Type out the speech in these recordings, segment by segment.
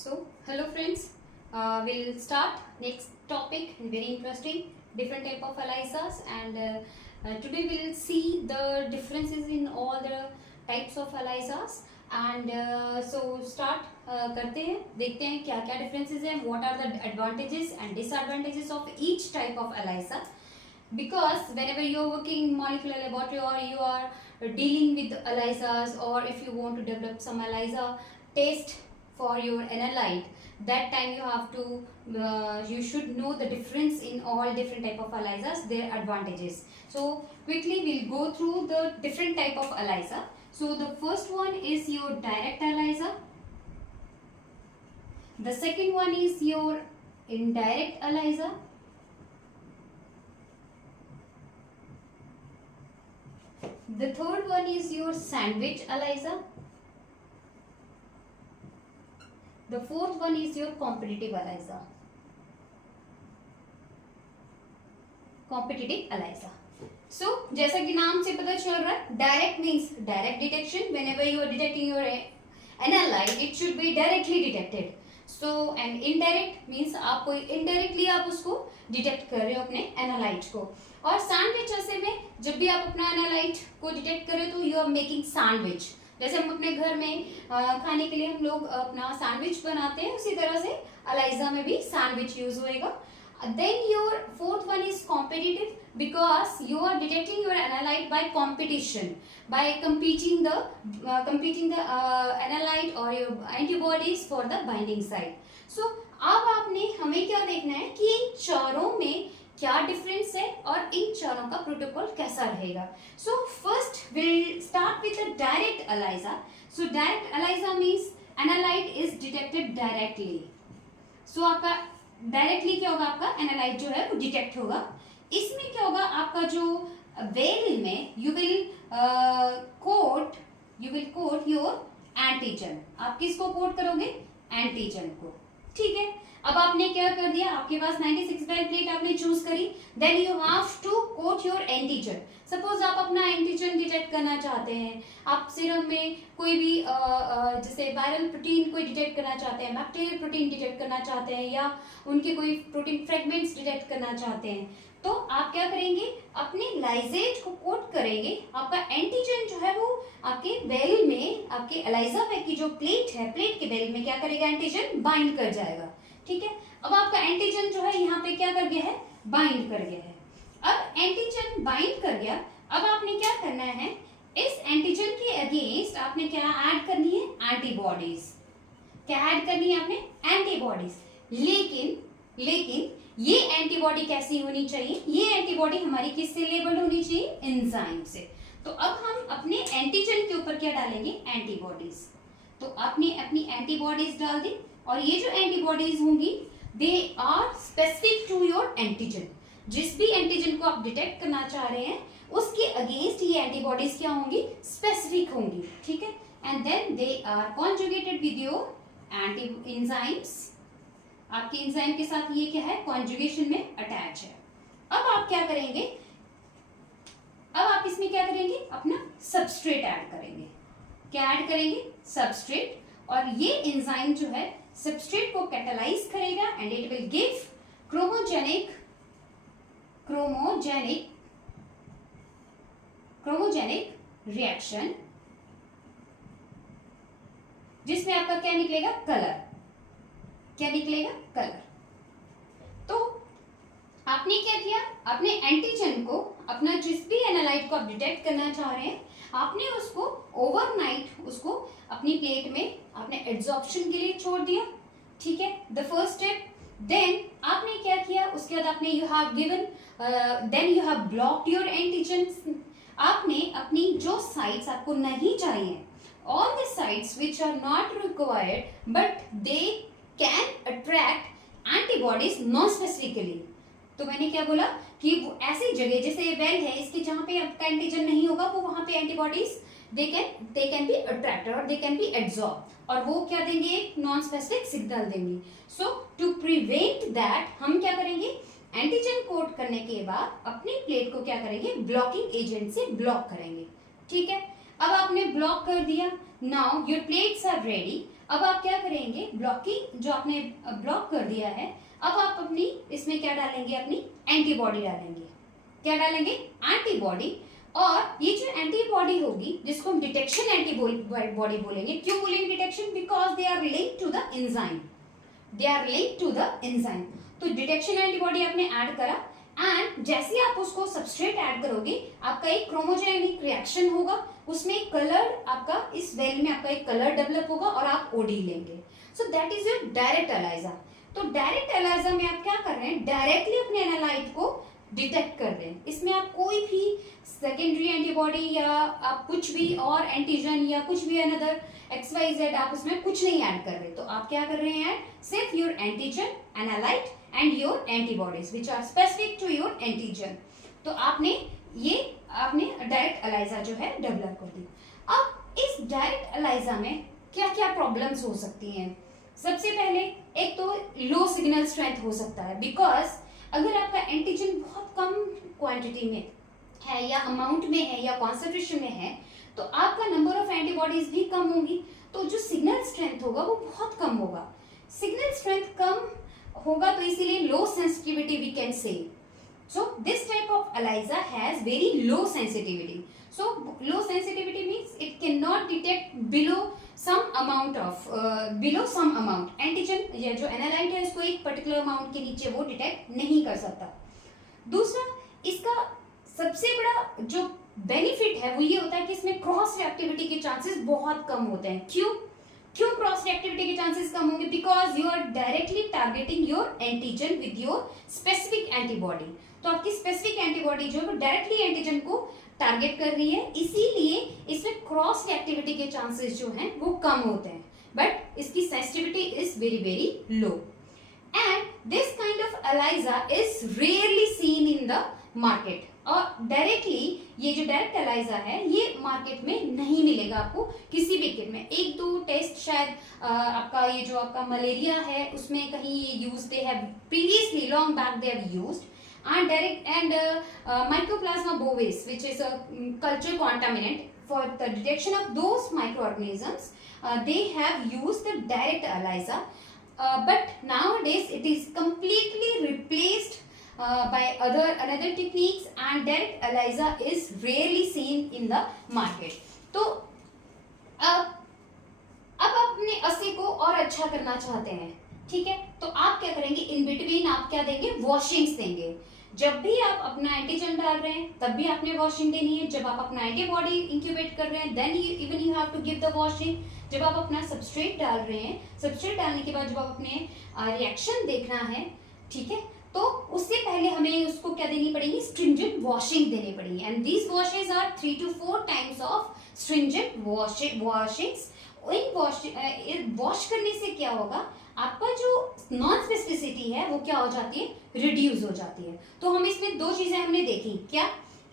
Hello friends, we'll start next topic, very interesting, different type of ELISAs, and today we'll see the differences in all the types of ELISAs. And start करते हैं, देखते हैं क्या क्या differences हैं, what are the advantages and disadvantages of each type of ELISA. Because whenever you are working in molecular laboratory or you are dealing with ELISAs, or if you want to develop some ELISA test for your analyte, that time you have to you should know the difference in all different type of ELISAs, their advantages. So quickly we'll go through the different type of ELISA. So the first one is your direct ELISA. The second one is your indirect ELISA. The third one is your sandwich ELISA. The fourth one is your competitive ELISA. Competitive ELISA. So जैसा कि नाम से पता चल रहा है, direct means direct detection. Whenever you are detecting your analyte, it should be directly detected. So and indirect means आप कोई indirectly आप उसको detect कर रहे हो अपने analyte को. और sandwich ऐसे में जब भी आप अपना analyte को detect कर रहे हो तो you are making sandwich. जैसे हम अपने घर में खाने के लिए हम लोग अपना सैंडविच बनाते हैं, उसी तरह से ELISA में भी सैंडविच यूज होएगा. Then your fourth one is competitive, because you are detecting your analyte by competition, by competing the analyte or your antibodies for the binding site. So अब आपने हमें क्या देखना है कि इन चारों में क्या डिफरेंस है और इन चारों का प्रोटोकॉल कैसा रहेगा. So first will start with the direct ELISA. So direct ELISA means analyte is detected directly. So आपका डायरेक्टली क्या होगा, आपका एनालाइट जो है वो डिटेक्ट होगा. इसमें क्या होगा, आपका जो वेल में you will coat your antigen. आप किसको कोट करोगे, एंटीजन को. ठीक है, अब आपने क्या कर दिया, आपके पास 96 वेल प्लेट आपने चूज करी. Then you have to coat your antigen. Suppose आप अपना एंटीजन डिटेक्ट करना चाहते हैं, आप सीरम में कोई भी जैसे वायरल प्रोटीन कोई डिटेक्ट करना चाहते हैं, बैक्टीरियल प्रोटीन डिटेक्ट करना चाहते हैं, या उनके कोई प्रोटीन फ्रेगमेंट्स डिटेक्ट करना चाहते हैं, तो आप क्या करेंगे, अपने लाइजेज को कोट करेंगे. आपका एंटीजन जो है वो आपके वेल में, आपके ELISA में की जो प्लेट है, प्लेट के वेल में क्या करेगा, एंटीजन बाइंड कर जाएगा. ठीक है, अब आपका एंटीजन जो है यहाँ पे क्या कर गया है, बाइंड कर गया है. अब एंटीजन बाइंड कर गया, अब आपने क्या करना है, इस एंटीजन के अगेंस्ट आपने क्या ऐड करनी है, एंटीबॉडीज. क्या ऐड करनी है आपने, एंटीबॉडीज. लेकिन ये एंटीबॉडी कैसी होनी चाहिए, ये एंटीबॉडी हमारी किससे लेबल्ड होनी चाहिए, एंजाइम से. तो अब हम अपने एंटीजन के ऊपर क्या डालेंगे, एंटीबॉडीज. तो आपने अपनी एंटीबॉडीज डाल दी, और ये जो एंटीबॉडीज होंगी they are specific to your antigen. जिस भी एंटीजन को आप डिटेक्ट करना चाह रहे हैं उसके अगेंस्ट ये एंटीबॉडीज क्या होंगी, स्पेसिफिक होंगी. ठीक है, and then they are conjugated with your anti enzymes. आपके एंजाइम के साथ ये क्या है, कॉन्जुगेशन में अटैच है. अब आप क्या करेंगे, अब आप इसमें क्या करेंगे, अपना सबस्ट्रेट ऐड करेंगे. क्या ऐड करेंगे, सबस्ट्रेट. और ये एंजाइम जो है सबस्ट्रेट को कैटालाइज करेगा and it will give chromogenic reaction, जिसमें आपका क्या निकलेगा, कलर. क्या निकलेगा, कलर. तो आपने क्या किया, अपने एंटीजन को, अपना जिस भी एनालाइट को आप डिटेक्ट करना चाह रहे हैं, आपने उसको ओवरनाइट उसको अपनी प्लेट में आपने एड्सॉर्प्शन के लिए छोड़ दिया. ठीक है, द फर्स्ट स्टेप. देन आपने क्या किया, उसके बाद आपने you have blocked your antigen. आपने अपनी जो साइट्स आपको नहीं चाहिए, all the sites which are not required but they can attract antibodies non specifically. तो मैंने क्या बोला कि वो ऐसी जगह जैसे वेल है इसकी, जहां पे आपका एंटीजन नहीं होगा, वो वहां पे antibodies they can be attracted और दे कैन बी एब्जॉर्ब, और वो क्या देंगे, एक नॉन स्पेसिफिक सिग्नल देंगे. सो टू प्रिवेंट दैट हम क्या करेंगे, एंटीजन कोड करने के बाद अपनी प्लेट को क्या करेंगे, ब्लॉकिंग एजेंट से ब्लॉक करेंगे. ठीक है, अब आपने ब्लॉक कर दिया. Now your plates are ready. अब आप क्या करेंगे, ब्लॉकिंग जो आपने ब्लॉक कर दिया है, अब आप अपनी इसमें क्या डालेंगे, अपनी एंटीबॉडी डालेंगे। क्या डालेंगे, एंटीबॉडी। और ये जो एंटीबॉडी होगी जिसको हम डिटेक्शन एंटीबॉडी बोलेंगे। क्यों बोलेंगे detection? Because they are linked to the enzyme, they are linked to the enzyme. तो डिटेक्शन एंटीबॉडी आपने ऐड करा एंड जैसे ही आप उसको सबस्ट्रेट ऐड करोगे, आपका एक क्रोमोजेनिक रिएक्शन होगा, उसमें एक कलर आपका इस वेल में आपका एक कलर डेवलप होगा और आप ओडी लेंगे। So that is your direct ELISA. तो डायरेक्ट एलाइजा में आप क्या कर रहे हैं, डायरेक्टली अपने एनालाइट को डिटेक्ट कर रहे हैं। इसमें आप कोई भी सेकेंडरी एंटीबॉडी या आप कुछ भी और एंटीजन या कुछ भी अनदर XYZ आप उसमें कुछ नहीं ऐड कर रहे। तो आप क्या कर रहे हैं, सिर्फ your antigen, analyte and your antibodies which are specific to your antigen. तो आपने डायरेक्ट एलाइजा जो है डेवलप कर दी। अब इस डायरेक्ट एलाइजा में क्या क्या प्रॉब्लम्स हो सकती हैं? सबसे पहले एक तो लो सिग्नल स्ट्रेंथ हो सकता है, बिकॉज अगर आपका एंटीजन बहुत कम क्वांटिटी में है या अमाउंट में है या कॉन्सेंट्रेशन में है, तो आपका नंबर ऑफ एंटीबॉडीज भी कम होंगी, तो जो सिग्नल स्ट्रेंथ होगा वो बहुत कम होगा। सिग्नल स्ट्रेंथ कम होगा तो इसीलिए low sensitivity we can say. So this type of ELISA has very low sensitivity. So low sensitivity means it cannot detect below some amount. Antigen या जो एनालाइट है इसको एक पर्टिकुलर अमाउंट के नीचे वो डिटेक्ट नहीं कर सकता। दूसरा, इसका सबसे बड़ा जो बेनिफिट है वो ये होता है कि इसमें क्रॉस रिएक्टिविटी के चांसेस बहुत कम होते हैं। क्यों क्रॉस रिएक्टिविटी के चांसेस कम होंगे? Because you are directly targeting your antigen with your specific antibody. तो आपकी स्पेसिफिक एंटीबॉडी जो है डायरेक्टली एंटीजन को टारगेट कर रही है, इसीलिए इसमें क्रॉस रिएक्टिविटी के चांसेस जो हैं वो कम होते हैं, बट इसकी sensitivity is very very low. And this kind of ELISA is rarely seen in the market. और डायरेक्टली ये जो डायरेक्ट ELISA है ये मार्केट में नहीं मिलेगा आपको किसी भी किट में। एक दो टेस्ट शायद आपका ये जो आपका मलेरिया है उसमें कहीं ये use they have previously long back they have used and Mycoplasma bovis, which is a culture contaminant for the detection of those microorganisms. They have used the direct ELISA, but nowadays it is completely replaced by another techniques, and direct ELISA is rarely seen in the market. तो अब अपने अस्से को और अच्छा करना चाहते हैं, ठीक है, तो आप क्या करेंगे, इन बिटवीन आप क्या देंगे, वॉशिंग्स देंगे। जब भी आप अपना एंटीजन डाल रहे हैं तब भी आपने वॉशिंग देनी है। जब आप अपना एंटीबॉडी इंक्यूबेट कर रहे हैं then even you have to give the washing. जब आप अपना सबस्ट्रेट डाल रहे हैं, सबस्ट्रेट डालने के बाद जब आप अपने रिएक्शन देखना है, ठीक है, तो उससे पहले हमें उसको क्या देनी पड़ेगी, स्ट्रिंजेंट वॉशिंग देनी पड़ेगी। And these washes are 3 to 4 times of stringent washings. Wash करने से क्या होगा, आपका जो नॉन स्पेसिफिसिटी है वो क्या हो जाती है, रिड्यूस हो जाती है। तो हम इसमें दो चीजें हमने देखी, क्या,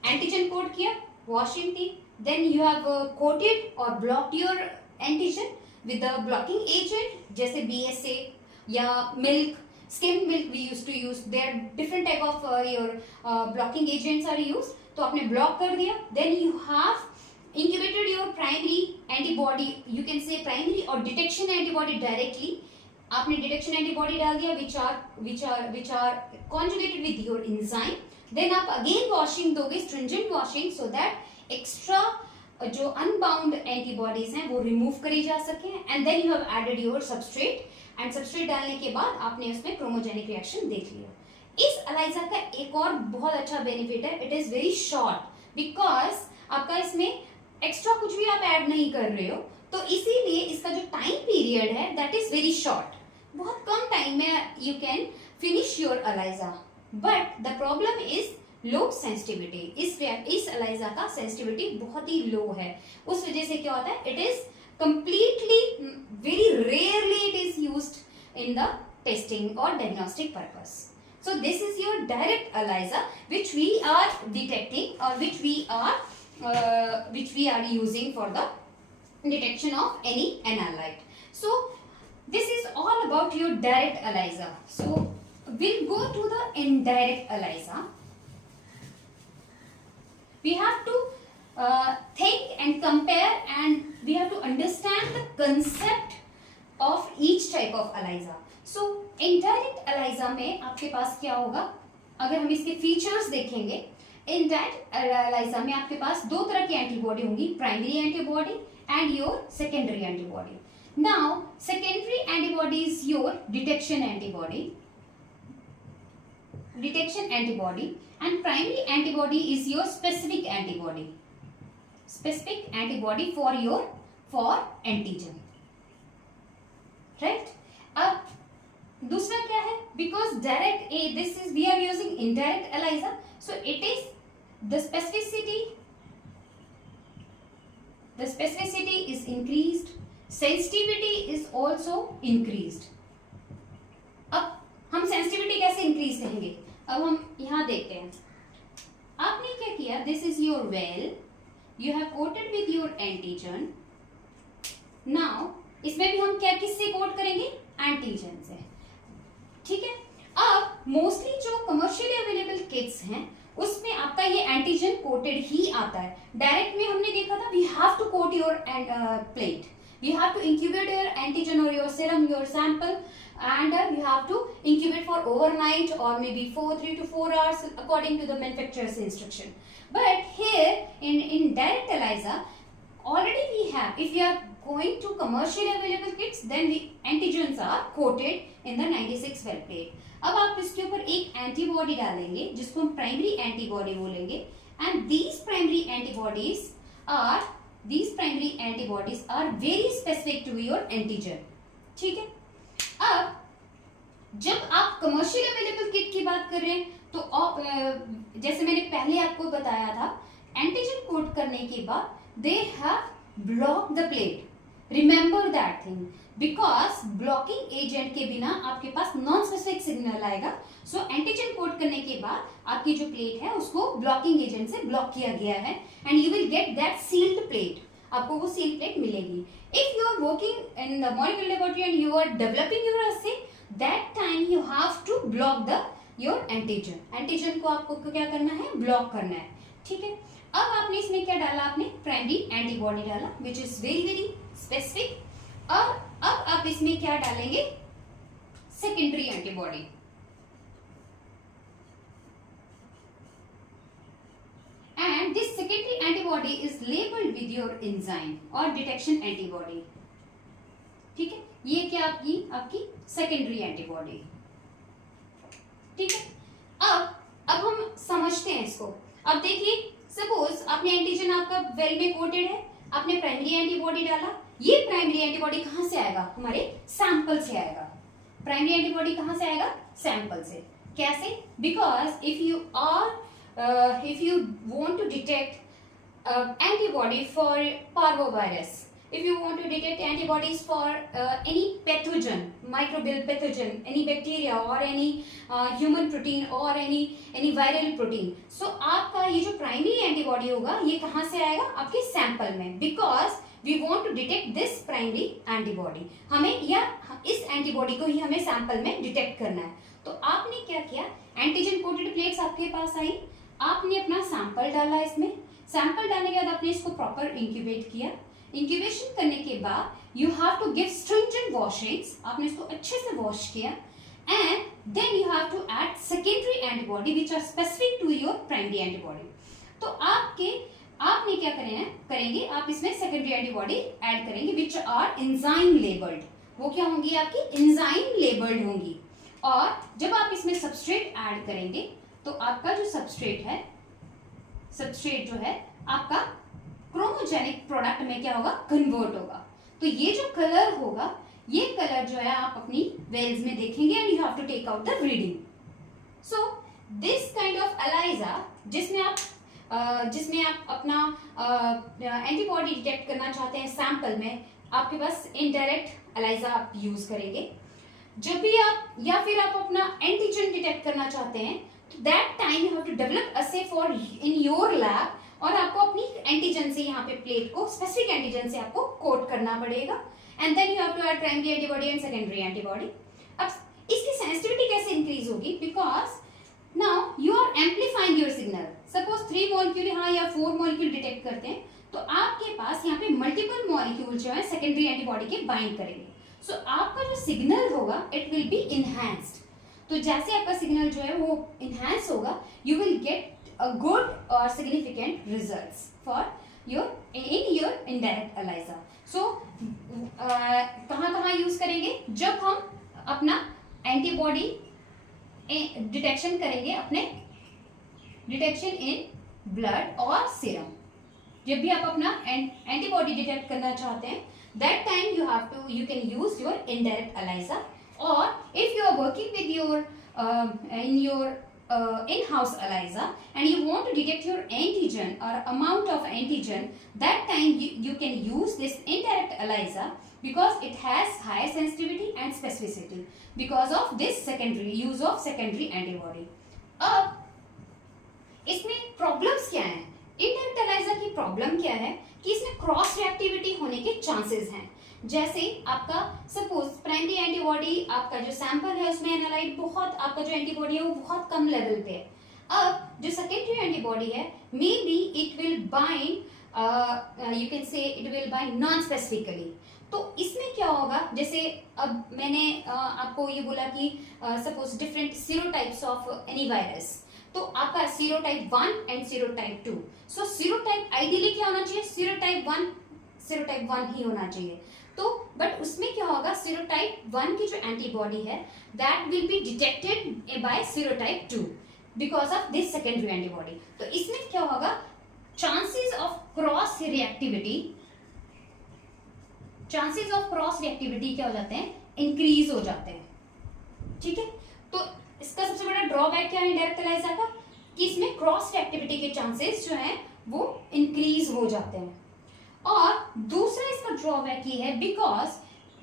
एंटीजन कोट किया, वॉशिंग थी, देन यू हैव कोटेड और blocked your antigen with the blocking agent जैसे BSA या milk, skim milk we use to use, there different type of your blocking agents are use. तो आपने block कर दिया, then you have incubated your primary antibody, you can say primary or detection antibody directly. आपने detection antibody डाल दिया which are conjugated with your enzyme. Then आप again washing दोगे, stringent washing, so that extra जो unbound antibodies हैं वो remove करी जा सके। And then you have added your substrate, and substrate डालने के बाद आपने उसमें क्रोमोजेनिक रिएक्शन देख लिया। इस ELISA का एक और बहुत अच्छा बेनिफिट है, it is very short, because आपका इसमें एक्स्ट्रा कुछ भी आप ऐड नहीं कर रहे हो, तो इसीलिए इसका जो टाइम पीरियड है दैट इज वेरी शॉर्ट। बहुत कम टाइम में you can finish your ELISA, but the problem is low sensitivity. इस ELISA का सेंसिटिविटी बहुत ही लो है, उस वजह से क्या होता है, it is completely very rarely it is used in the testing और diagnostic purpose. So this is your direct ELISA which we are detecting or which we are using for the detection of any analyte. So this is all about your direct ELISA. So we'll go to the indirect ELISA. We have to think and compare, and we have to understand the concept of each type of ELISA. So indirect ELISA में आपके पास क्या होगा, अगर हम इसके features देखेंगे, indirect ELISA में आपके पास दो तरह की एंटीबॉडी होंगी, primary antibody and your secondary antibody. Now secondary antibody is your detection antibody, and primary antibody is your specific antibody for antigen, right? अब दूसरा क्या है, because direct we are using indirect ELISA, so it is the specificity is increased, sensitivity is also increased। अब हम sensitivity कैसे increase करेंगे, अब हम यहां देखते हैं। आपने क्या किया, this is your well, you have coated with your antigen. Now इसमें भी हम क्या किससे कोट करेंगे, एंटीजन से, ठीक है। अब मोस्टली जो कमर्शियली अवेलेबल किट्स हैं उसमें आपका ये एंटीजन कोटेड ही आता है। डायरेक्ट में हमने देखा था we have to coat your plate, you have to incubate your antigen or your serum, your sample, and you have to incubate for overnight or maybe 3 to 4 hours according to the manufacturer's instruction. But here in direct ELISA already we have, if you are going to commercially available kits, then the antigens are coated in the 96 well plate. अब आप इसके ऊपर एक antibody डालेंगे जिसको हम primary antibody बोलेंगे, and these primary antibodies are very specific to your antigen, ठीक है। अब जब आप कमर्शियल अवेलेबल किट की बात कर रहे हैं तो जैसे मैंने पहले आपको बताया था, एंटीजन कोड करने के बाद they have block the plate, remember that thing, because blocking agent के बिना आपके पास नॉन स्पेसिफिक सिग्नल आएगा। सो एंटीजन कोड करने के बाद आपकी जो प्लेट है उसको ब्लॉकिंग एजेंट से ब्लॉक किया गया है, and you will get that sealed plate, आपको वो सील्ड प्लेट मिलेगी। If you are working in the molecular laboratory and you are developing your assay, that time you have to block the your antigen को आपको क्या करना है, block करना है, ठीक है। अब आपने इसमें क्या डाला, आपने प्राइमरी एंटीबॉडी डाला which is very very specific, और अब आप इसमें क्या डालेंगे, secondary antibody. And this secondary antibody is labelled with your enzyme और डिटेक्शन एंटीबॉडी, ठीक है। ये क्या आपकी सेकेंडरी एंटीबॉडी, ठीक है। अब हम समझते हैं इसको। अब देखिए, सपोज आपने एंटीजन आपका वेल में कोटेड है, आपने प्राइमरी एंटीबॉडी डाला, ये प्राइमरी एंटीबॉडी कहां से आएगा, हमारे सैंपल से आएगा। प्राइमरी एंटीबॉडी कहां से आएगा, सैंपल से। कैसे, because if you want to detect antibody for parvovirus, if you want to detect antibodies for any pathogen, microbial pathogen, any bacteria or any human protein or any viral protein, so आपका ये जो primary antibody होगा ये कहाँ से आएगा, आपके sample में, because we want to detect this primary antibody, हमें या इस एंटीबॉडी को ही हमें सैंपल में डिटेक्ट करना है। तो आपने क्या किया, एंटीजन कोटेड प्लेट्स आपके पास आई, आपने अपना सैंपल डाला, इसमें सैंपल डालने के बाद आपने इसको प्रॉपर इंक्यूबेट किया। इंक्यूबेशन करने के बाद you have to give stringent washings, आपने इसको अच्छे से वॉश किया, and then you have to add secondary antibody which are specific to your primary antibody. तो आपने क्या करेंगे, आप इसमें सेकेंडरी एंटीबॉडी ऐड करेंगे विच आर एंजाइम लेबल्ड, वो क्या होंगी, आपकी एंजाइम लेबल्ड होंगी। और जब आप इसमें सबस्ट्रेट ऐड करेंगे तो आपका जो सबस्ट्रेट जो है आपका क्रोमोजेनिक प्रोडक्ट में क्या होगा, कन्वर्ट होगा। तो ये जो कलर होगा, ये कलर जो है आप अपनी वेल्स में देखेंगे, and you have to take out the reading. So this kind of ELISA जिसमें आप अपना एंटीबॉडी डिटेक्ट करना चाहते हैं सैंपल में, आपके पास इनडायरेक्ट एलाइजा आप यूज करेंगे। जब भी आप या फिर आप अपना एंटीजन डिटेक्ट करना चाहते हैं, तो that time you have to develop assay for in your lab, और आपको अपनी एंटीजन से यहाँ पे प्लेट को स्पेसिफिक एंटीजन से आपको कोट करना पड़ेगा, and then you have to add primary antibody and secondary antibody. अब इसकी सेंसिटिविटी कैसे इंक्रीज होगी, because now you are amplifying your signal. Suppose 3 molecule यहाँ या 4 मॉलिक्यूल डिटेक्ट करते हैं, तो आपके पास यहाँ पे मल्टीपल मॉलिक्यूल जो है सेकेंडरी एंटीबॉडी के बाइंड करेंगे। सो आपका जो सिग्नल होगा इट विल बी इनहैंस्ड। तो जैसे आपका सिग्नल जो है वो इनहैंस होगा, you will get a good और significant results for your in your indirect ELISA. So कहाँ कहाँ यूज करेंगे? जब हम अपना एंटीबॉडी डिटेक्शन करेंगे, अपने डिटेक्शन इन ब्लड और सीरम। जब भी आप अपना एंटीबॉडी डिटेक्ट करना चाहते हैं, that time you can use your indirect ELISA, or if you are working with your in your in-house ELISA and you want to detect your antigen or amount of antigen, that time you can use this indirect ELISA because it has higher sensitivity and specificity because of this secondary use of secondary antibody. अब इसमें problems क्या हैं? Indirect ELISA की problem क्या है कि इसमें cross reactivity होने के चांसेस हैं। जैसे आपका सपोज प्राइमरी एंटीबॉडी, आपका जो सैंपल है उसमें एनालाइट बहुत, आपका जो एंटीबॉडी है वो बहुत कम लेवल पे है। अब जो सेकेंडरी एंटीबॉडी है, may be it will bind, you can say it will bind non specifically. तो इसमें क्या होगा, जैसे अब मैंने आपको ये बोला कि suppose different सीरोटाइप्स of any virus, तो आपका serotype 1 and serotype 2। So serotype ideally क्या होना चाहिए? सीरोटाइप 1 ही होना चाहिए। तो बट उसमें क्या होगा, सीरोटाइप 1 की जो एंटीबॉडी है that will be detected by serotype 2 because of this secondary antibody. तो इसमें क्या होगा, चांसेस ऑफ क्रॉस रिएक्टिविटी क्या हो जाते हैं? इंक्रीज हो जाते हैं। ठीक है, तो इसका सबसे बड़ा ड्रॉबैक क्या है इनडायरेक्ट एलाइजा का, कि इसमें क्रॉस रिएक्टिविटी के चांसेस जो हैं वो इंक्रीज हो जाते हैं। और दूसरा इसका ड्रॉबैक ये है, because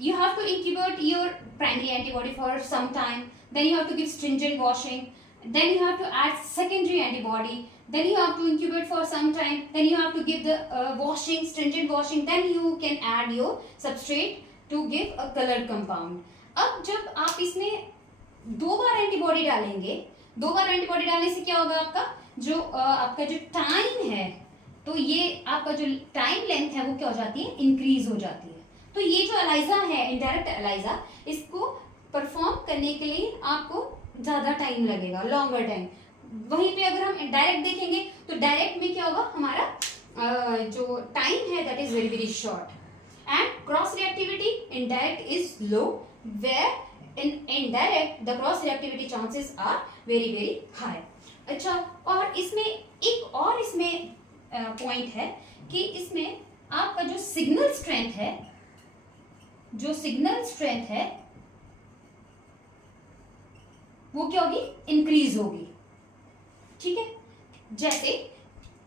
you have to incubate your primary antibody for some time, then you have to give stringent washing, then you have to add secondary antibody, then you have to incubate for some time, then you have to give the washing, stringent washing, then you can add your substrate to give a colored compound. अब जब आप इसमें 2 बार antibody डालेंगे, 2 बार antibody डालने से क्या होगा, आपका जो टाइम है, तो ये आपका जो टाइम लेंथ है वो क्या हो जाती है? इंक्रीज हो जाती है। तो ये जो एलाइजा है, इनडायरेक्ट एलाइजा, इसको परफॉर्म करने के लिए आपको ज्यादा टाइम लगेगा, लॉन्गर टाइम। वहीं पे अगर हम डायरेक्ट देखेंगे तो डायरेक्ट में क्या होगा, हमारा जो टाइम है that is very very short. And cross reactivity in direct is low, where in indirect the cross reactivity chances are very very high. अच्छा, और इसमें एक और इसमें पॉइंट है कि इसमें आपका जो सिग्नल स्ट्रेंथ है वो क्या होगी? इंक्रीज होगी। ठीक है, जैसे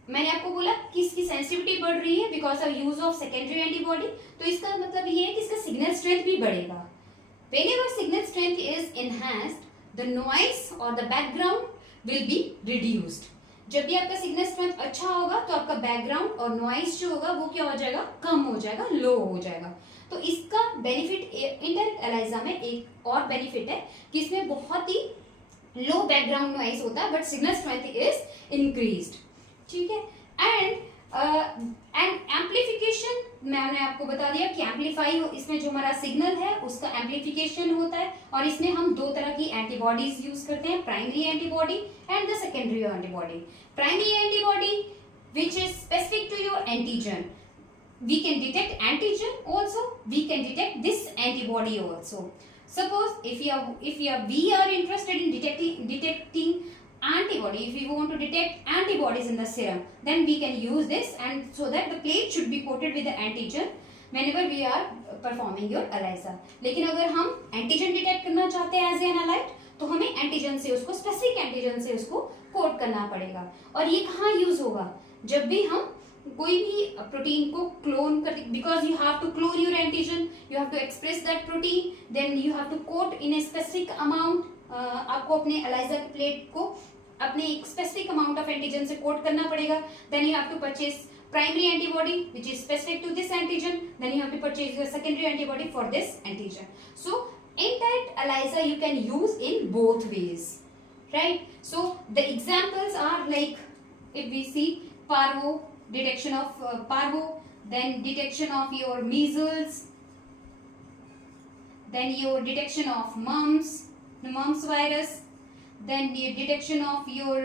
मैंने आपको बोला कि इसकी सेंसिटिविटी बढ़ रही है because of use of secondary antibody, तो इसका मतलब ये है कि इसका सिग्नल स्ट्रेंथ भी बढ़ेगा। Whenever signal strength is enhanced, the noise और the background will be reduced. जब भी आपका सिग्नल स्ट्रेंथ अच्छा होगा तो आपका बैकग्राउंड और नॉइस जो होगा वो क्या हो जाएगा? कम हो जाएगा, लो हो जाएगा। तो इसका बेनिफिट इनडायरेक्ट एलाइजा में एक और बेनिफिट है कि इसमें बहुत ही लो बैकग्राउंड नॉइस होता है but signal strength is increased. ठीक है, एंड एम्पलीफिकेशन मैंने आपको बता दिया कि एम्पलीफाई, इसमें जो हमारा सिग्नल है उसका एम्पलीफिकेशन होता है, और इसमें हम 2 तरह की एंटीबॉडीज यूज करते हैं, primary antibody and the secondary antibody. Primary antibody which is specific to your antigen, we can detect antigen also, we can detect this antibody also. Suppose if we are interested in detecting antibody, if we want to detect antibodies in the serum, then we can use this, and so that the plate should be coated with the antigen whenever we are performing your ELISA. लेकिन अगर हम antigen detect करना चाहते हैं as an analyte, तो हमें antigen से उसको, स्पेसिफिक एंटीजन से उसको कोट करना पड़ेगा। और ये कहाँ यूज होगा? जब भी हम कोई भी प्रोटीन को क्लोन कर, because you have to clone your antigen, you have to express that protein, then you have to coat in a specific amount. आपको अपने एलाइजा की प्लेट को अपने एक स्पेसिफिक अमाउंट ऑफ एंटीजन से कोट करना पड़ेगा। Then you have to purchase primary antibody which is specific to this antigen, then you have to purchase your secondary antibody for this antigen. So indirect ELISA you can use in both ways, right? So the examples are like, if we see parvo, detection of parvo, then detection of your measles, then your detection of mumps virus, then the detection of your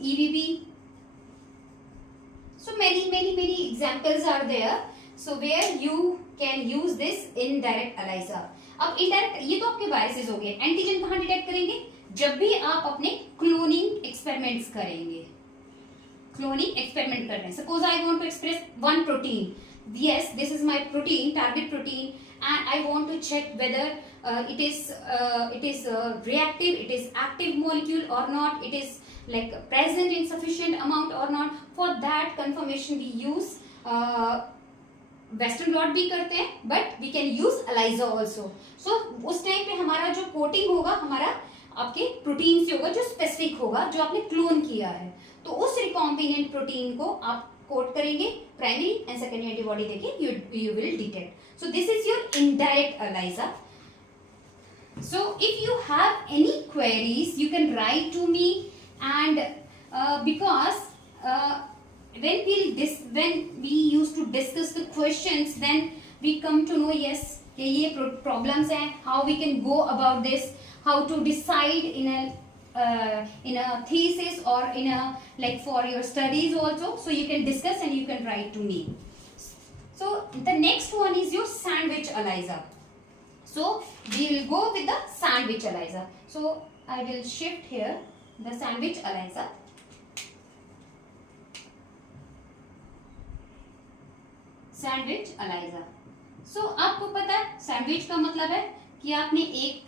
EBV. So many examples are there, so where you can use this indirect ELISA. अब indirect ये तो आपके viruses हो गए. Antigen कहाँ detect करेंगे? जब भी आप अपने क्लोनिंग एक्सपेरिमेंट्स करेंगे. क्लोनिंग एक्सपेरिमेंट कर रहे हैं. Suppose I want to express one protein. Yes, this is my protein, target protein, and I want to check whether it is reactive, it is active molecule or not, it is like present in sufficient amount or not. For that confirmation we use Western blot भी करते हैं, but we can use ELISA also. So उस time पे हमारा जो coating होगा हमारा आपके प्रोटीन से होगा, जो स्पेसिफिक होगा, जो आपने क्लोन किया है. तो उस रिकॉम्बिनेंट प्रोटीन को आप कोट करेंगे, प्राइमरी एंड सेकेंडरी एंटीबॉडी देके you will detect. So this is your indirect ELISA. So if you have any queries, you can write to me, and because when we used to discuss the questions, then we come to know, yes, ये problems हैं, how we can go about this, how to decide in a thesis or in a like for your studies also. So you can discuss and you can write to me. So the next one is your sandwich ELISA. So we will go with the sandwich ELISA. So I will shift here the sandwich ELISA. Sandwich ELISA. सो आपको पता है sandwich का मतलब है कि आपने एक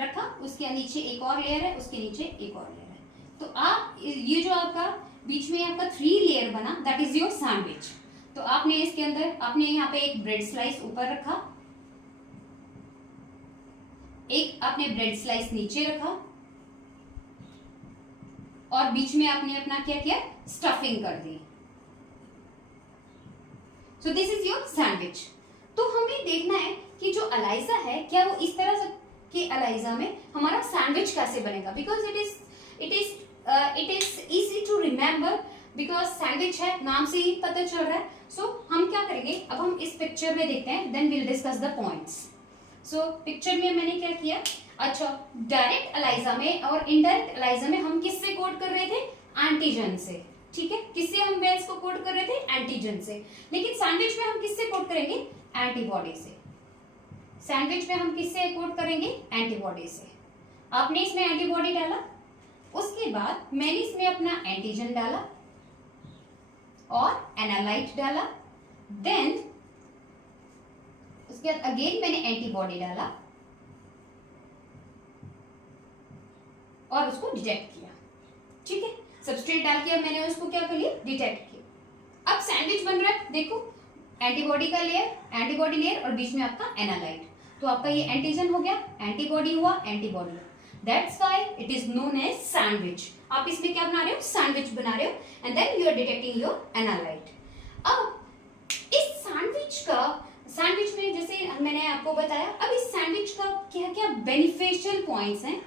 रखा, उसके नीचे एक और लेयर है, उसके नीचे एक और लेयर है. तो आप ये जो आपका बीच में आपका 3 लेयर बना, दैट इज योर सैंडविच. तो आपने इसके अंदर आपने यहाँ पे एक ब्रेड स्लाइस ऊपर रखा, एक आपने ब्रेड स्लाइस नीचे रखा, और बीच में आपने अपना क्या किया, स्टफिंग कर दी. So this is your sandwich. तो हमें देखना है कि जो ELISA है क्या वो इस तरह से कि ELISA में हमारा सैंडविच कैसे बनेगा, because it is easy to remember, because sandwich है, नाम से ही पता चल रहा है. सो हम क्या करेंगे, अब हम इस पिक्चर में देखते हैं, then will discuss the points. So picture में मैंने क्या किया, अच्छा डायरेक्ट ELISA में और इनडायरेक्ट ELISA में हम किससे कोड कर रहे थे, एंटीजन से. ठीक है, किससे हम वेल्स को कोड कर रहे थे, एंटीजन से. लेकिन सैंडविच में हम किससे कोड करेंगे, एंटीबॉडी से. सैंडविच में हम किससे कोड करेंगे, एंटीबॉडी से. आपने इसमें एंटीबॉडी डाला, उसके बाद मैंने इसमें अपना एंटीजन डाला और एनालाइट डाला, देन उसके बाद अगेन मैंने एंटीबॉडी डाला और उसको डिटेक्ट किया. ठीक है, सबस्ट्रेट डाल के अब मैंने उसको क्या कर लिया, डिटेक्ट किया. अब सैंडविच बन रहा है, देखो एंटीबॉडी का लेयर, एंटीबॉडी लेयर और बीच में आपका एनालाइट. तो आपका ये एंटीजन हो गया, एंटीबॉडी हुआ, एंटीबॉडी हुआ. That's why it is known as sandwich. आप इसमें क्या बना रहे हो, सैंडविच बना रहे हो, and then you are detecting your analyte. अब इस सैंडविच में जैसे मैंने आपको बताया, अब इस सैंडविच का क्या क्या बेनिफिशियल पॉइंट्स हैं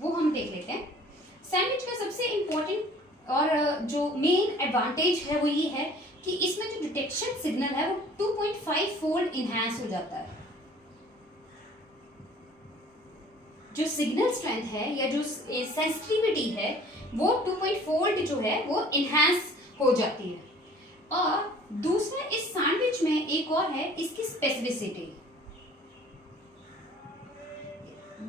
वो हम देख लेते हैं. सैंडविच का सबसे इंपॉर्टेंट और जो मेन एडवांटेज है वो ये है कि इसमें जो डिटेक्शन सिग्नल है वो 2.5 फोल्ड इनहैंस हो जाता है. जो सिग्नल स्ट्रेंथ है या जो सेंसिटिविटी है वो 2.5 फोल्ड जो है वो इनहैंस हो जाती है. और दूसरा इस सैंडविच में एक और है इसकी स्पेसिफिसिटी.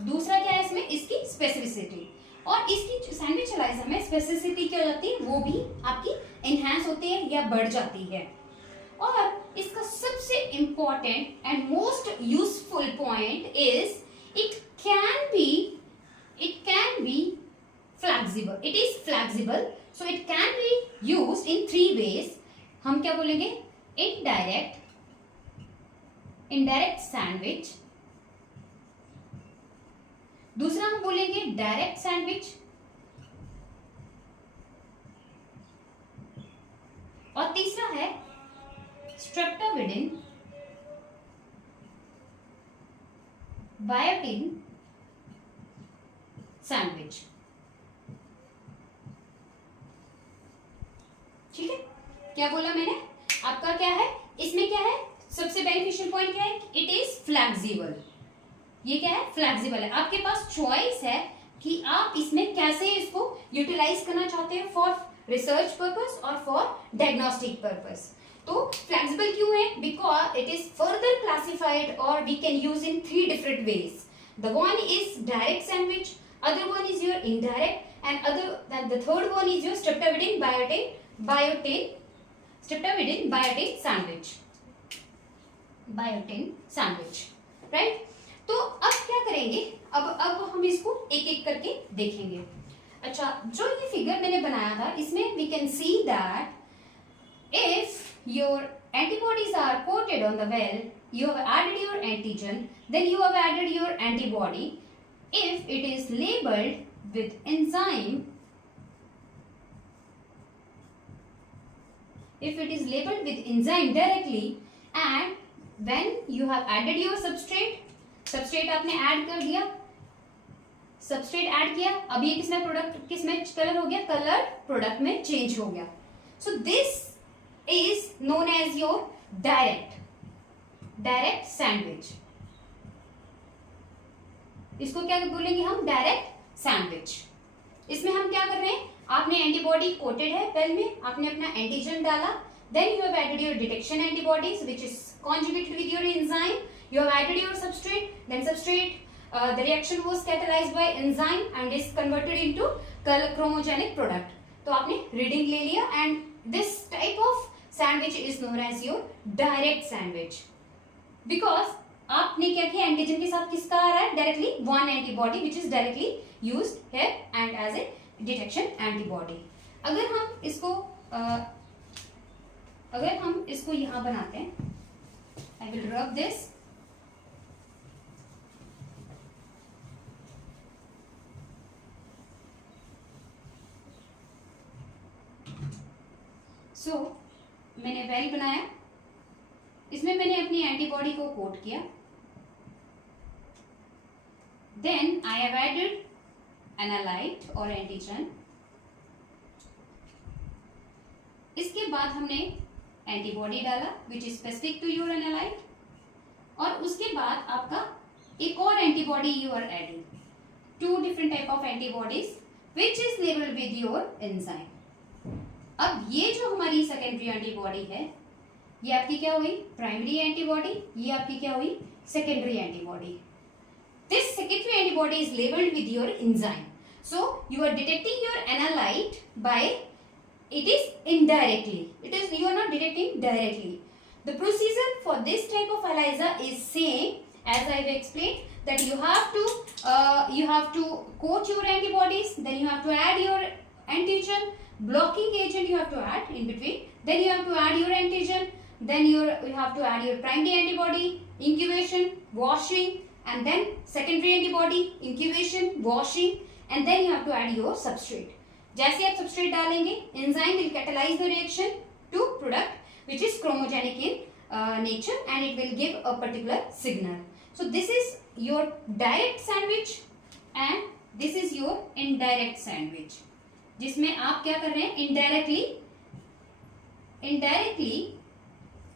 दूसरा क्या है इसमें, इसकी स्पेसिफिसिटी. और इसकी सैंडविच ELISA में स्पेसिफिसिटी क्या हो जाती है, वो भी आपकी एनहांस होती है या बढ़ जाती है. और इसका सबसे important and most useful point is it can be flexible. It is flexible, so it can be used in 3 ways. हम क्या बोलेंगे, इनडायरेक्ट सैंडविच, दूसरा हम बोलेंगे डायरेक्ट सैंडविच, और तीसरा है स्ट्रेप्टोविडिन बायोटिन सैंडविच. ठीक है, क्या बोला मैंने, आपका क्या है, इसमें क्या है, सबसे बेनिफिशियल पॉइंट क्या है, इट इज फ्लेक्सिबल। ये क्या है, फ्लेक्सिबल है। आपके पास चॉइस है कि आप इसमें कैसे इसको यूटिलाइज करना चाहते हैं फॉर रिसर्च पर्पस और फॉर डायग्नोस्टिक पर्पस। तो फ्लेक्सिबल क्यों है, because it is further classified और we can use in 3 different ways. The one is direct sandwich, other one is your indirect, and the third one is your streptavidin biotin sandwich. Biotin sandwich, right? तो अब क्या करेंगे, अब हम इसको एक एक करके देखेंगे। अच्छा, जो ये फिगर मैंने बनाया था इसमें we can see that if your antibodies are coated on the well, you have added your antigen, then you have added your antibody. If it is labeled with enzyme, directly, and when you have added your substrate आपने add कर दिया, substrate add किया, अब ये किसमें product, किसमें colour हो गया, कलर प्रोडक्ट में चेंज हो गया। So this is known as your direct sandwich. इसको क्या बोलेंगे हम, डायरेक्ट सैंडविच। इसमें हम क्या कर रहे हैं, आपने एंटीबॉडी कोटेड है वेल में, आपने अपना एंटीजन डाला, then you have added your detection antibodies which is conjugated with your enzyme, you have added your substrate, then the reaction was catalyzed by enzyme and is converted into chromogenic product. तो आपने reading ले लिया, and this type of sandwich is known as your direct sandwich because आपने क्या किया, antigen के साथ किसका आ रहा है, directly one antibody which is directly used here and as a detection antibody. अगर हम इसको यहां बनाते हैं, आई विल रब दिस, सो मैंने वेल बनाया, इसमें मैंने अपनी एंटीबॉडी को कोट किया, then I have added analyte और एंटीजन, इसके बाद हमने एंटीबॉडी डाला which is specific to your analyte, और उसके बाद आपका एक और antibody you are adding, 2 different type of antibodies which is labeled with your enzyme. अब ये जो हमारी सेकेंडरी एंटीबॉडी है, ये आपकी क्या हुई, प्राइमरी एंटीबॉडी, ये आपकी क्या हुई, secondary antibody. This secondary antibody is labelled with your enzyme, so you are detecting your analyte by, it is indirectly, you are not detecting directly. The procedure for this type of ELISA is same as I have explained, that you have to coat your antibodies, then you have to add your antigen, blocking agent you have to add in between, then you have to add your antigen, then you have to add your primary antibody, incubation, washing, and then secondary antibody, incubation, washing, and then you have to add your substrate. जैसे आप substrate डालेंगे, enzyme will catalyse the reaction to product which is chromogenic in nature and it will give a particular signal. So this is your direct sandwich and this is your indirect sandwich, जिसमें आप क्या कर रहे हैं, indirectly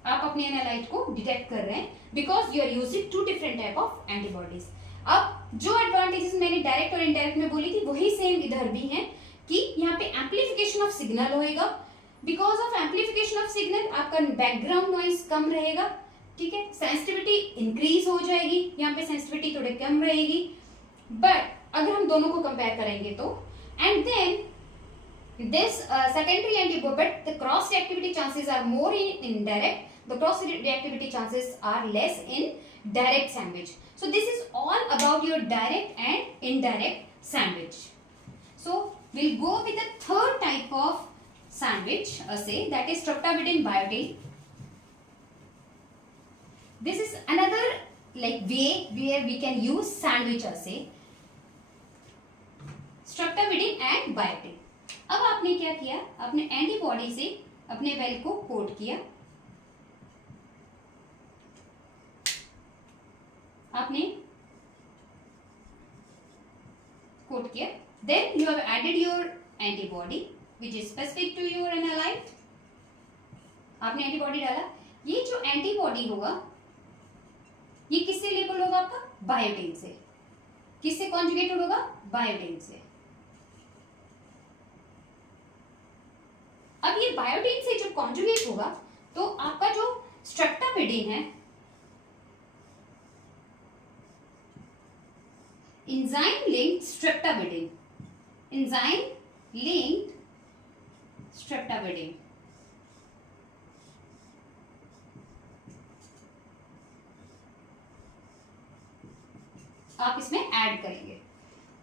आप अपने analyte को detect कर रहे हैं because you are using 2 different type of antibodies. अब जो एडवांटेजेस मैंने डायरेक्ट और इनडायरेक्ट में बोली थी वही सेम इधर भी हैं, कि यहाँ पे एम्पलीफिकेशन ऑफ सिग्नल होएगा, because of amplification of signal आपका बैकग्राउंड नॉइज कम रहेगा, ठीक है, सेंसिटिविटी इंक्रीज हो जाएगी, यहाँ पे सेंसिटिविटी थोड़ी कम रहेगी, बट अगर हम दोनों को कंपेयर करेंगे तो, and then this secondary antibody, but the cross reactivity chances are more in indirect, the cross reactivity chances are less in direct sandwich. So this is all about your direct and indirect sandwich. So we'll go with the third type of sandwich assay, that is streptavidin biotin. This is another like way where we can use sandwich assay, streptavidin and biotin. अब आपने क्या किया, अपने antibody से अपने well को coat किया, आपने कोट किया, then you have added your antibody which is specific to your analyte, आपने एंटीबॉडी डाला, ये जो एंटीबॉडी होगा ये किससे लेबल होगा आपका, बायोटिन से। किससे कॉन्जुगेटेड होगा, बायोटिन से। अब ये बायोटिन से जब कॉन्जुगेट होगा तो आपका जो स्ट्रेप्टामिडिन है, एंजाइम लिंक्ड स्ट्रेप्टामिडिन, एंजाइम लिंक्ड स्ट्रेप्टामिडिन, आप इसमें ऐड करेंगे।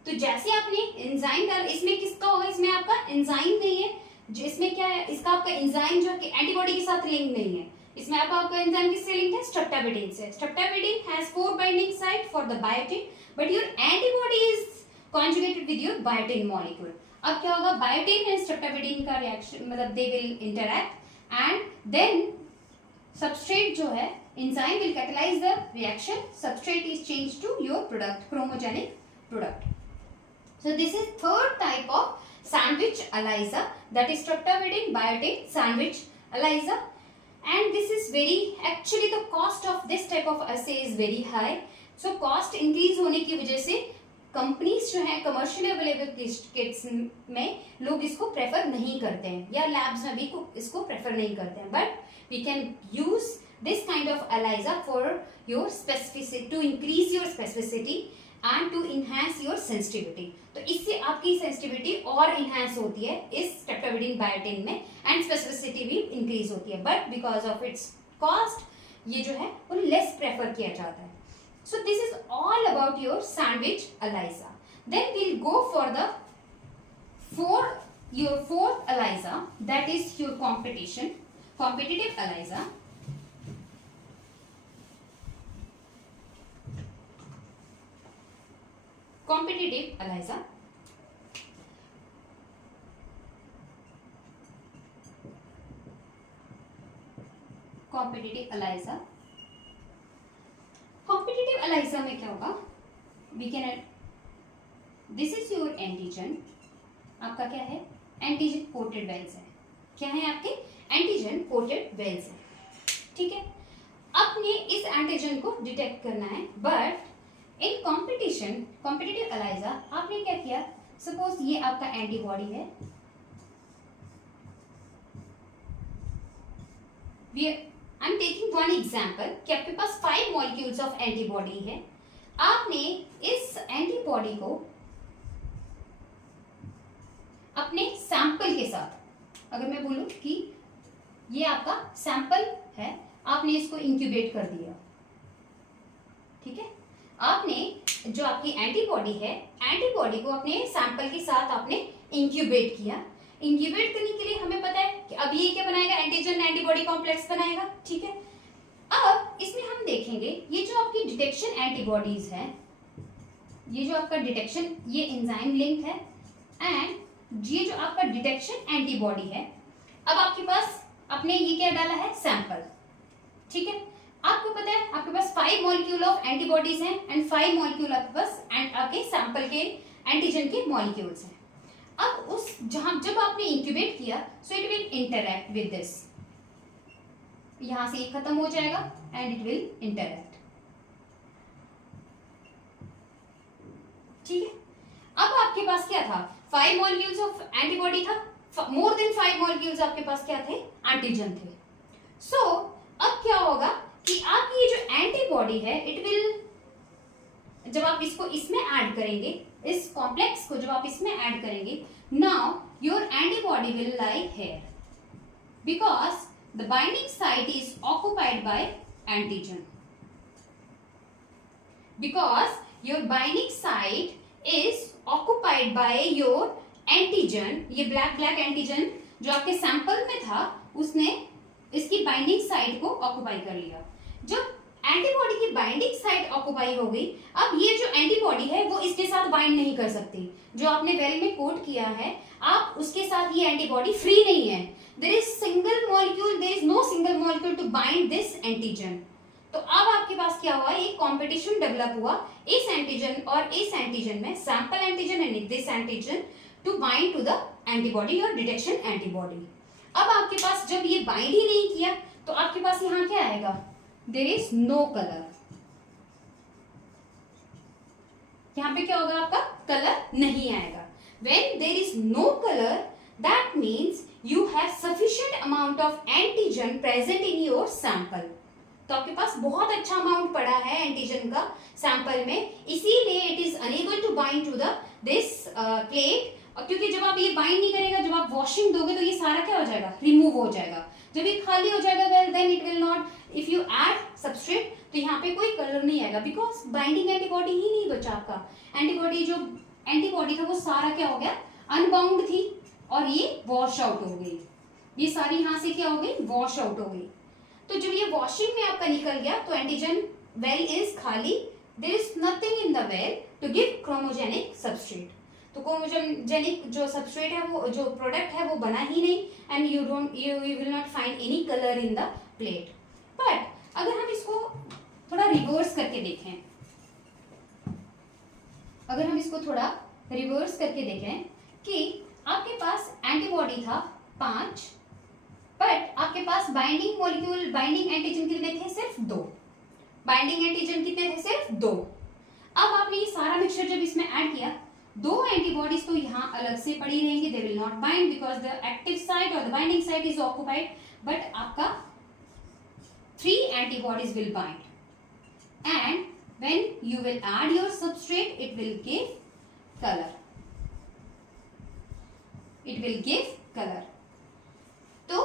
तो जैसे आपने एंजाइम डाला, इसमें किसका होगा, इसमें आपका एंजाइम नहीं है, जो इसमें क्या है, इसका आपका एंजाइम जो कि एंटीबॉडी के साथ लिंक नहीं है, इसमें आपका एंजाइम किससे लिंक है, स्ट्रेप्टामिडिन से। Streptavidin has 4 binding site for the biotin, but your antibody is conjugated with your biotin molecule. अब क्या होगा, बायोटिन एंड स्ट्रेप्टामिडिन का रिएक्शन, मतलब they will interact and then substrate जो है, enzyme will catalyze the reaction, substrate is changed to your product, chromogenic product. So this is third type of sandwich ELISA, that is streptavidin biotin sandwich ELISA, and this is very, actually the cost of this type of assay is very high. So cost increase होने की वजह से companies जो है commercially available kits में लोग इसको prefer नहीं करते हैं, या लैब्स में भी इसको प्रेफर नहीं करते हैं, but we can use this kind of ELISA for your specificity, to increase your specificity and to enhance your sensitivity. तो इससे आपकी sensitivity और enhance होती है इस स्ट्रेप्टामिडिन बायोटिन में, and specificity भी increase होती है, but because of its cost ये जो है वो less prefer किया जाता है. So this is all about your sandwich ELISA. Then we'll go for the fourth ELISA, that is your competitive ELISA. Competitive ELISA. Competitive ELISA. Competitive ELISA में क्या होगा, we can, this is your antigen, आपका क्या है, antigen coated Wales है, क्या है आपके एंटीजन कोटेड वेल्स है, ठीक है। आपने इस एंटीजन को डिटेक्ट करना है, बट इन कॉम्पिटिटिव ELISA आपने क्या किया, सपोज ये आपका एंटीबॉडी है, I am taking one example कि आपके पास 5 मॉलिक्यूल्स ऑफ एंटीबॉडी है, आपने इस एंटीबॉडी को अपने सैंपल के साथ, अगर मैं बोलूं कि ये आपका सैंपल है, आपने इसको इंक्यूबेट कर दिया, ठीक है। आपने जो आपकी एंटीबॉडी है, एंटीबॉडी को अपने सैंपल के साथ आपने इंक्यूबेट किया। इंक्यूबेट करने के लिए हमें पता है कि अब ये क्या बनाएगा, एंटीजन एंटीबॉडी कॉम्प्लेक्स बनाएगा, ठीक है। अब इसमें हम देखेंगे ये जो आपकी डिटेक्शन एंटीबॉडीज है, ये जो आपका डिटेक्शन, ये एंजाइम लिंक है, एंड ये जो आपका डिटेक्शन एंटीबॉडी है। अब आपके पास आपने ये क्या डाला है, सैंपल, ठीक है। आपको पता है आपके पास 5 मॉलिक्यूल ऑफ एंटीबॉडीज हैं एंड 5 मॉलिक्यूल आपके पास आपके सैंपल के एंटीजन के मॉलिक्यूल्स हैं। अब उस जब आपने इंक्यूबेट किया, so it will interact with this, यहां से ये खत्म हो जाएगा एंड इट विल इंटरैक्ट, ठीक है। अब आपके पास क्या था, 5 मॉलिक्यूल्स ऑफ एंटीबॉडी था, मोर देन 5 मॉलिक्यूल्स आपके पास क्या थे, एंटीजन थे। सो अब क्या होगा कि आपकी ये जो एंटीबॉडी है, इट विल, जब आप इसको इसमें ऐड करेंगे, इस कॉम्प्लेक्स को जब आप इसमें ऐड करेंगे, now your antibody will lie here, because the binding site is occupied by antigen, because your binding site is occupied by your antigen. ये ब्लैक एंटीजन जो आपके सैंपल में था, उसने इसकी बाइंडिंग साइट को ऑक्युपाई कर लिया। जब एंटीबॉडी की बाइंडिंग साइट ऑक्युपाई हो गई, अब ये जो एंटीबॉडी है वो इसके साथ बाइंड नहीं कर सकती। जो आपने वेल में कोट किया है, आप उसके साथ, ये एंटीबॉडी फ्री नहीं है, there is single molecule, there is no single molecule to bind this antigen. तो अब आपके पास क्या हुआ, एक कॉम्पिटिशन डेवलप हुआ इस एंटीजन और इस एंटीजन में, sample antigen and this antigen, to bind to the antibody और डिटेक्शन एंटीबॉडी। अब आपके पास जब ये बाइंड ही नहीं किया तो आपके पास यहाँ क्या आएगा, देयर इज नो कलर। यहाँ पे क्या होगा, आपका कलर नहीं आएगा। When there is no colour that means you have sufficient amount of antigen present in your sample. तो आपके पास बहुत अच्छा अमाउंट पड़ा है एंटीजन का सैंपल में, इसीलिए it is unable to bind to the this plate. क्योंकि जब आप ये बाइंड नहीं करेगा, जब आप वॉशिंग दोगे तो ये सारा क्या हो जाएगा, रिमूव हो जाएगा। जब ये खाली हो जाएगा well then it will not, if you add substrate तो यहाँ पे कोई कलर नहीं आएगा, बिकॉज बाइंडिंग एंटीबॉडी ही नहीं बचा आपका। एंटीबॉडी जो एंटीबॉडी था वो सारा क्या हो गया, अनबाउंड थी और ये वॉश आउट हो गई, ये सारी यहाँ से क्या हो गई, वॉश आउट हो गई। तो जब ये वॉशिंग में आपका निकल गया तो एंटीजन वेल इज खाली, there is nothing in the well to give chromogenic substrate. तो क्रोमोजेनिक जो सबस्ट्रेट है, वो जो प्रोडक्ट है वो बना ही नहीं, and you will not find any colour in the plate. But अगर हम इसको थोड़ा रिवर्स करके देखें, अगर हम इसको थोड़ा रिवर्स करके देखें कि आपके पास एंटीबॉडी था 5, बट आपके पास बाइंडिंग मॉलिक्यूल, बाइंडिंग एंटीजन कितने थे, सिर्फ 2। बाइंडिंग एंटीजन कितने थे, सिर्फ 2। अब आपने ये सारा मिक्सचर जब इसमें ऐड किया, 2 एंटीबॉडीज तो यहाँ अलग से पड़ी रहेंगी, they will not bind because the active site और the binding site is occupied, but आपका 3 antibodies will bind, and when you will add your substrate it will give color, it will give color। तो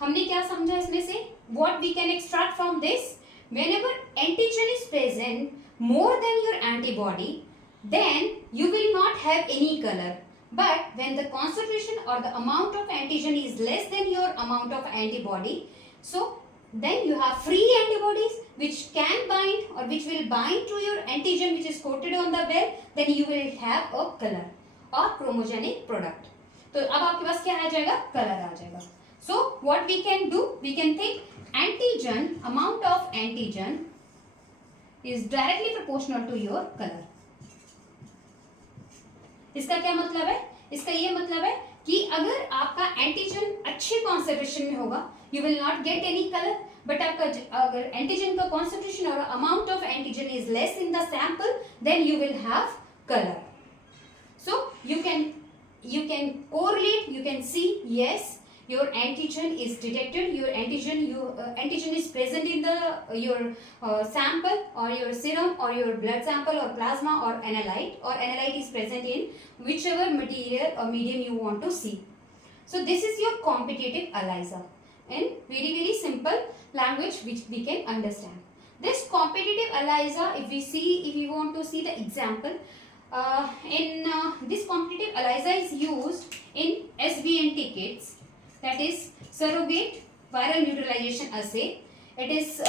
हमने क्या समझा इसमें से, what we can extract from this, whenever antigen is present more than your antibody then you will not have any color, but when the concentration or the amount of antigen is less than your amount of antibody, so then you have free antibodies which can bind or which will bind to your antigen which is coated on the well, then you will have a color or chromogenic product। तो अब आपके पास क्या आ जाएगा, colour आ जाएगा। So what we can do, we can think antigen, amount of antigen is directly proportional to your color। इसका क्या मतलब है, इसका ये मतलब है कि अगर आपका एंटीजन अच्छे कॉन्सेंट्रेशन में होगा you will not get any colour, but आपका अगर एंटीजन का कॉन्सेंट्रेशन और amount of antigen is less in the sample then you will have colour. So you can correlate, you can see yes your antigen is detected, your antigen is present in the your sample or your serum or your blood sample or plasma or analyte is present in whichever material or medium you want to see। So this is your competitive ELISA in very simple language which we can understand। This competitive ELISA, if we want to see the example, this competitive ELISA is used in SBNT kits, that is surrogate viral neutralization assay। It is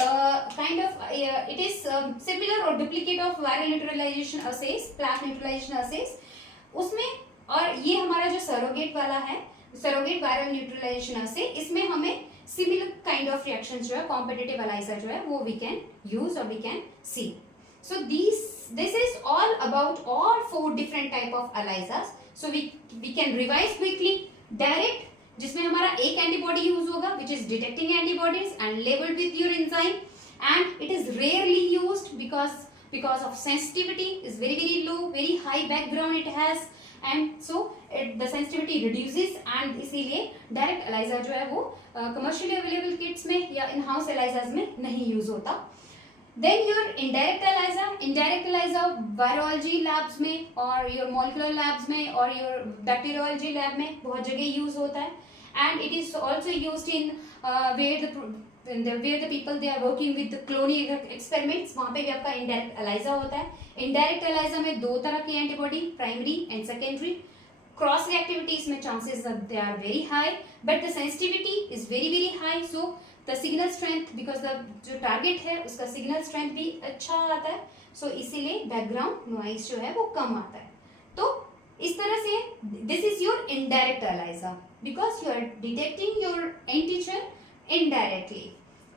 similar or duplicate of viral neutralization assays, plaque neutralization assays। उसमें और ये हमारा जो surrogate वाला है, surrogate viral neutralization assay, इसमें हमें similar kind of reactions जो है competitive ELISA जो है वो we can use or we can see। So this is all about all 4 different type of ELISAs। So we can revise quickly। Direct जिसमें हमारा एक एंटीबॉडी यूज होगा which is detecting antibodies and labeled with your enzyme, and it is rarely used because of sensitivity is very low, very high background it has, and so the sensitivity reduces, and इसीलिए direct ELISA जो है वो commercially available kits में या in house ELISAs में नहीं use होता। Then your indirect ELISA virology labs में और your molecular labs में और your bacteriology lab में बहुत जगह यूज होता है, and it is also used in where the people they are working with the cloning experiments, वहाँ पे भी आपका indirect ELISA होता है। Indirect ELISA में 2 तरह की antibody, primary and secondary. Cross reactivity इसमें chances they are very high, but the sensitivity is very high, so the signal strength because the जो टारगेट है उसका सिग्नल स्ट्रेंथ भी अच्छा आता है, सो इसीलिए बैकग्राउंड नॉइज जो है वो कम आता है। तो इस तरह से this is your indirect ELISA because you are detecting your antigen indirectly।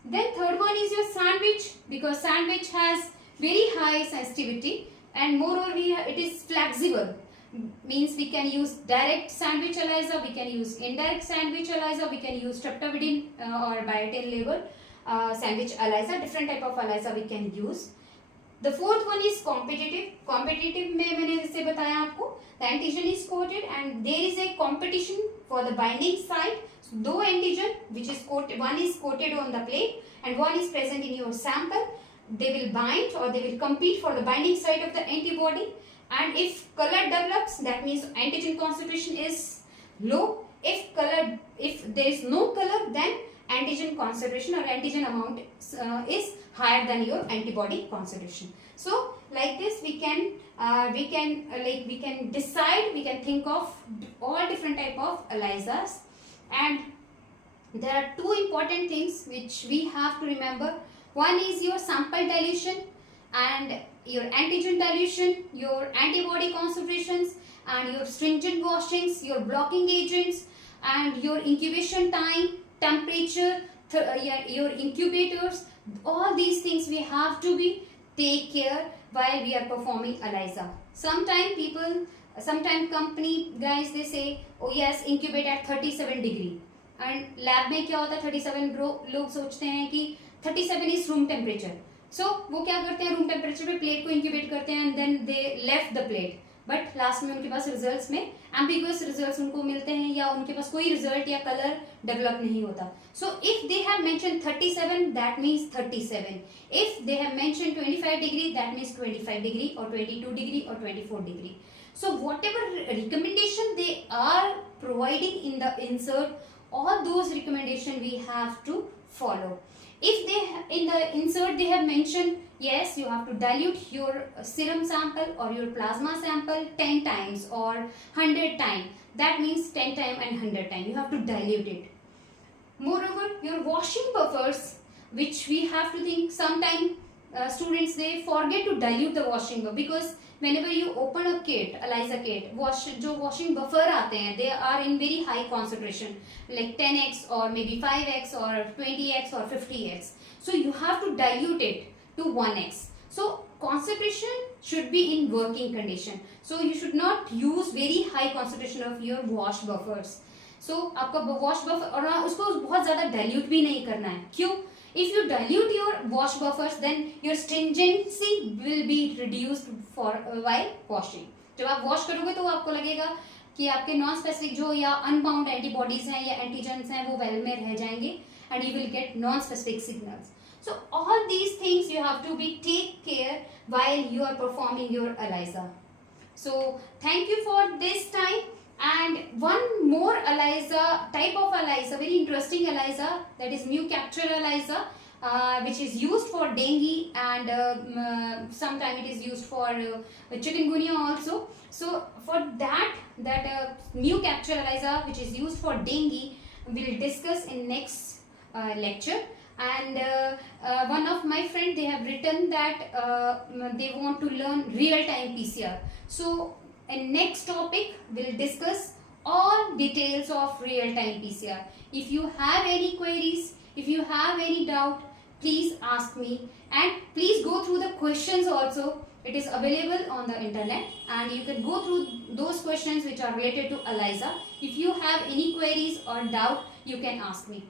Then third one is your sandwich, because sandwich has very high sensitivity and moreover it is flexible, means we can use direct sandwich ELISA, we can use indirect sandwich ELISA, we can use streptavidin or biotin label sandwich ELISA. Different type of ELISA we can use. The fourth one is competitive. Competitive में मैंने जैसे बताया आपको, the antigen is coated and there is a competition for the binding site. So, दो antigen which is coated, one is coated on the plate and one is present in your sample. They will bind or they will compete for the binding site of the antibody. And if color develops, that means antigen concentration is low. If there is no color, then antigen concentration or antigen amount is higher than your antibody concentration. So like this we can decide, we can think of all different type of ELISAs. And there are two important things which we have to remember. One is your sample dilution and your antigen dilution, your antibody concentrations, and your stringent washings, your blocking agents, and your incubation time, temperature, your incubators. All these things we have to take care while we are performing ELISA. Sometimes company guys they say, oh yes, incubate at 37 degree. And lab में क्या होता है 37 लोग सोचते हैं कि 37 is room temperature. So वो क्या करते हैं, रूम टेम्परेचर पे प्लेट को इंक्यूबेट करते हैं and then they left the plate, but last में उनके पास रिजल्ट्स में एम्बिगुअस रिजल्ट्स उनको मिलते हैं या उनके पास कोई रिजल्ट या कलर डेवलप नहीं होता. So if they have mention 37 that means 37. If they have mention 25 degree that means 25 degree और 22 डिग्री और 24 degree. So whatever recommendation they are providing in the insert, all those recommendation we have to follow. If they in the insert they have mentioned yes, you have to dilute your serum sample or your plasma sample 10 times or 100 times. That means 10 times and 100 times. You have to dilute it. Moreover, your washing buffers, which we have to think, sometimes students they forget to dilute the washing buffer because whenever you open a kit, ELISA kit, जो washing buffer आते हैं, they are in very high concentration, like 10x or maybe 5x or 20x or 50x. So you have to dilute it to 1x. So concentration should be in working condition. So you should not use very high concentration of your wash buffers. So आपका wash buffer और उसको बहुत ज़्यादा dilute भी नहीं करना है. क्यों? If you dilute your wash buffers, then your stringency will be reduced for while washing. जब आप wash करोगे तो आपको लगेगा कि आपके नॉन स्पेसिफिक जो या अनबाउंड एंटीबॉडीज हैं या एंटीजेंस हैं वो वेल में रह जाएंगे and you will get non specific signals. So all these things you have to be take care while you are performing your ELISA. So thank you for this time. And one more ELISA, type of ELISA, very interesting ELISA, that is mu capture ELISA, which is used for dengue and sometimes it is used for chikungunya also. So for that mu capture ELISA which is used for dengue, we will discuss in next lecture. And one of my friends, they have written that they want to learn real-time PCR. So in next topic we'll discuss all details of real-time PCR. If you have any queries, if you have any doubt, please ask me, and please go through the questions also. It is available on the internet and you can go through those questions which are related to ELISA. If you have any queries or doubt, you can ask me.